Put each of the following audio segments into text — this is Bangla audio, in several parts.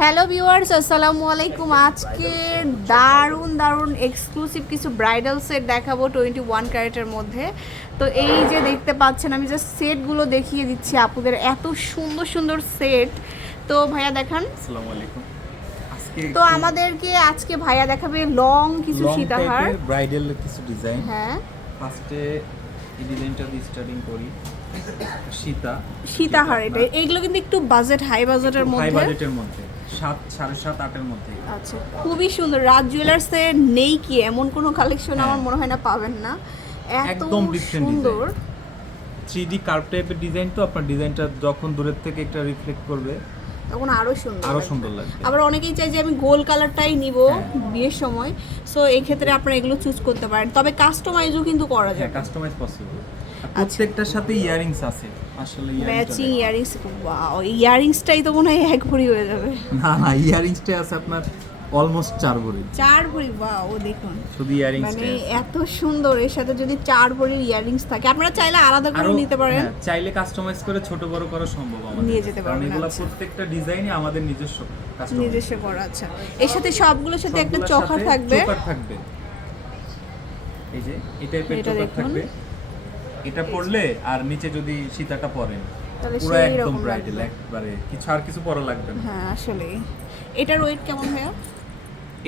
হ্যালো ভিউয়ার্স আসসালামু আলাইকুম। আজকে দারুণ দারুণ এক্সক্লুসিভ কিছু ব্রাইডাল সেট দেখাবো টোয়েন্টি ওয়ান ক্যারেটের মধ্যে। তো এই যে দেখতে পাচ্ছেন আমি জাস্ট সেটগুলো দেখিয়ে দিচ্ছি আপুদের। এত সুন্দর সুন্দর সেট তো ভাইয়া দেখান। আসসালামু আলাইকুম। তো আমাদেরকে আজকে ভাইয়া দেখাবে লং কিছু সীতাহার ব্রাইডাল কিছু ডিজাইন হ্যাঁ। ফার্স্টে এই ডিজাইনটা দিয়ে স্টার্টিং করি। সীতা। সীতাহার এটা। এইগুলো কিন্তু একটু বাজেট হাই বাজেটের হাই বাজেটের মধ্যে। সাত সাড়ে সাত আটের মধ্যে আচ্ছা খুবই সুন্দর। রাজ জুয়েলার্সের নেই কি? এমন কোনো কালেকশন আমার হ্যাঁ। মনে হয় না পাবেন না। এত সুন্দর। থ্রি ডি কার্ভ টাইপের ডিজাইন তো আপনার ডিজাইনটা যখন দূরের থেকে একটা রিফ্লেক্ট করবে তখন আরও সুন্দর আরও সুন্দর লাগবে। আবার অনেকেই চাই যে আমি গোল কালারটাই নিব। বিয়ের সময়। সো এই ক্ষেত্রে আপনারা এগুলো চুজ করতে পারেন। তবে কাস্টমাইজও কিন্তু করা যায় কাস্টমাইজ পসিবল। প্রত্যেকটার সাথে ইয়ারিংস আছে। আসলে ম্যাচিং ইয়ারিংস ওয়াও ইয়ারিংসটাই তো মনে হয় এক ভরি হয়ে যাবে। না না ইয়ারিংসটা আছে আপনার অলমোস্ট চার ভরি। চার ভরি ওয়াও দেখুন। শুধু ইয়ারিংসটা মানে এত সুন্দর এর সাথে যদি চার ভরির ইয়ারিংস থাকে আপনারা চাইলে আলাদা করে নিতে পারেন। হ্যাঁ, চাইলে কাস্টমাইজ করে ছোট বড় করা সম্ভব আমাদের নিয়ে যেতে কারণ পারবেন, এগুলো আচ্ছা। প্রত্যেকটা ডিজাইনই আমাদের নিজস্ব নিজস্ব করা আচ্ছা। এর সাথে সবগুলোর সাথে একটা চোখা থাকবে। চোকার থাকবে। এই যে এই টাইপের এটা চোকার। থাকবে। এটা পরলে আর নিচে যদি সীতাটা পরেন পুরো একদম ব্রাইডাল একবারে কিছু আর কিছু পরা লাগবে না। হ্যাঁ আসলে এটার ওয়েট কেমন ভাইয়া?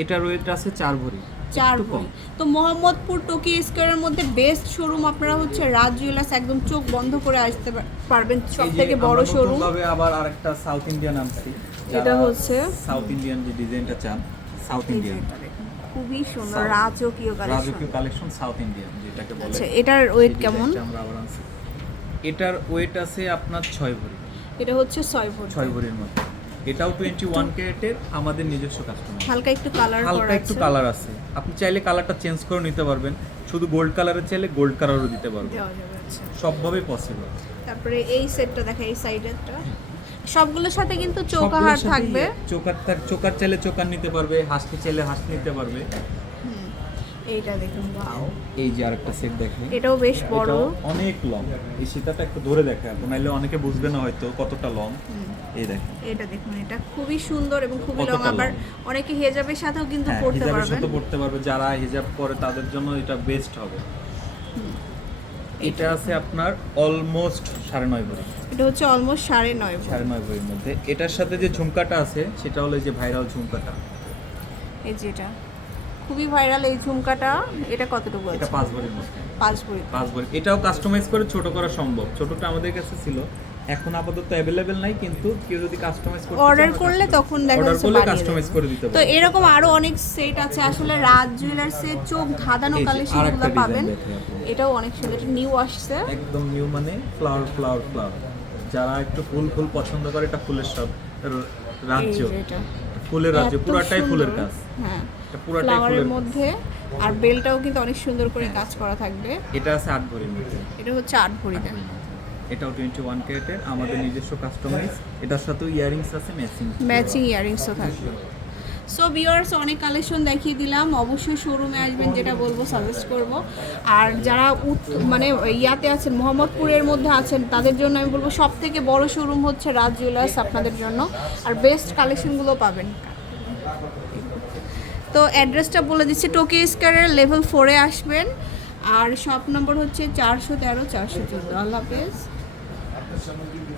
এটার ওয়েট আছে চার ভরি চার কম। তো মোহাম্মদপুর টোকি স্কোয়ারের মধ্যে বেস্ট শোরুম আপনারা হচ্ছে রাজ জুয়েলার্স একদম চোখ বন্ধ করে আসতে পারবেন। সব থেকে বড় শোরুম নতুনভাবে আবার আরেকটা সাউথ ইন্ডিয়ান আনছি এটা হচ্ছে সাউথ ইন্ডিয়ান যে ডিজাইনটা চান সাউথ ইন্ডিয়ান খুবই সুন্দর. রাজকীয় কালেকশন রাজকীয় কালেকশন সাউথ ইন্ডিয়ান যেটাকে বলে। আচ্ছা এটার ওয়েট কেমন? আমরা আবার আনছি। এটার ওয়েট আছে আপনার ছয় ভরি। এটা হচ্ছে ছয় ভরি। ছয় ভরির মধ্যে। এটাও টোয়েন্টি ওয়ান ক্যারেটের আমাদের নিজস্ব কাস্টমার হালকা একটু কালার হালকা একটু কালার আছে। আপনি চাইলে কালারটা চেঞ্জ করে নিতে পারবেন। শুধু গোল্ড কালারের চাইলে গোল্ড কালারও দিতে পারবেন। দেওয়া যাবে আচ্ছা। সবভাবেই পসিবল তারপরে এই সেটটা দেখা এই সাইডেরটা সবগুলোর সাথে কিন্তু চৌকাহার থাকবে। চোকার চোকার চাইলে চোকার নিতে পারবে হাসতে চাইলে হাস নিতে পারবে। এইটা দেখুন ওয়াও এই যে আরেকটা সেট দেখেন এটাও বেশ বড়। অনেক লং এই সীতাটা একটু ধরে দেখা নাইলে অনেকে বুঝবে না হয়তো কতটা লং এই দেখেন। এটা দেখুন এটা খুবই সুন্দর এবং খুবই লং আবার অনেকে হেজাবের সাথেও কিন্তু হ্যাঁ পড়তে হিজাবের পারবেন। সাথে পড়তে পারবে যারা হিজাব করে তাদের জন্য এটা বেস্ট হবে। এটা আছে আপনার অলমোস্ট সাড়ে নয় ভরি। এটা হচ্ছে অলমোস্ট সাড়ে নয়। সাড়ে নয় ভরির মধ্যে। এটার সাথে যে ঝুমকাটা আছে সেটা হলো যে ভাইরাল ঝুমকাটা। এই যেটা খুবই ভাইরাল এই ঝুমকাটা। এটা কতটুকু এটা আছে? পাঁচ ভরির মধ্যে। পাঁচ ভরি। পাঁচ ভরি। এটাও কাস্টমাইজ করে ছোট করা সম্ভব। ছোটটা আমাদের কাছে ছিল। এখন আপাতত অ্যাভেলেবেল নাই কিন্তু কেউ যদি কাস্টমাইজ করতে অর্ডার করলে তখন দেখা অর্ডার যাচ্ছে করলে কাস্টমাইজ করে দিতে তো এরকম আরও অনেক সেট আছে আসলে রাজ জুয়েলার্সের চোখ ধাঁধানো এই যে কালেকশন আরেকটা গুলো পাবেন। এটাও অনেক সুন্দর এটা নিউ আসছে। একদম নিউ মানে ফ্লাওয়ার ফ্লাওয়ার ফ্লাওয়ার যারা একটু ফুল ফুল পছন্দ করে এটা ফুলের সব রাজ্য। ফুলের রাজ্য পুরাটাই ফুলের। কাজ। হ্যাঁ এটা পুরাটাই ফুলের। মধ্যে। আর বেলটাও কিন্তু অনেক সুন্দর করে কাজ করা থাকবে। এটা আছে আট ভরির মধ্যে। এটা হচ্ছে আট ভরিতে। এটাও টোয়েন্টি ওয়ান ক্যারেটের, আমাদের নিজস্ব কাস্টমাইজ এটার সাথেও ইয়ারিংস আছে ম্যাচিং ম্যাচিং ইয়ারিংসও থাকবে। সো ভিউয়ার্স অনেক কালেকশন দেখিয়ে দিলাম। অবশ্যই শোরুমে আসবেন, যেটা বলব সাজেস্ট করব। আর যারা মানে ইয়াতে আছেন, মোহাম্মদপুরের মধ্যে আছেন, তাদের জন্য আমি বলব সব থেকে বড় শোরুম হচ্ছে রাজ জুয়েলার্স আপনাদের জন্য। আর বেস্ট কালেকশনগুলো পাবেন। তো অ্যাড্রেসটা বলে দিচ্ছি টোকি স্কোয়ারের লেভেল ফোরে আসবেন। আর শপ নম্বর হচ্ছে চারশো তেরো, চারশো চোদ্দ। আল্লাহ হাফেজ। Perşembe günü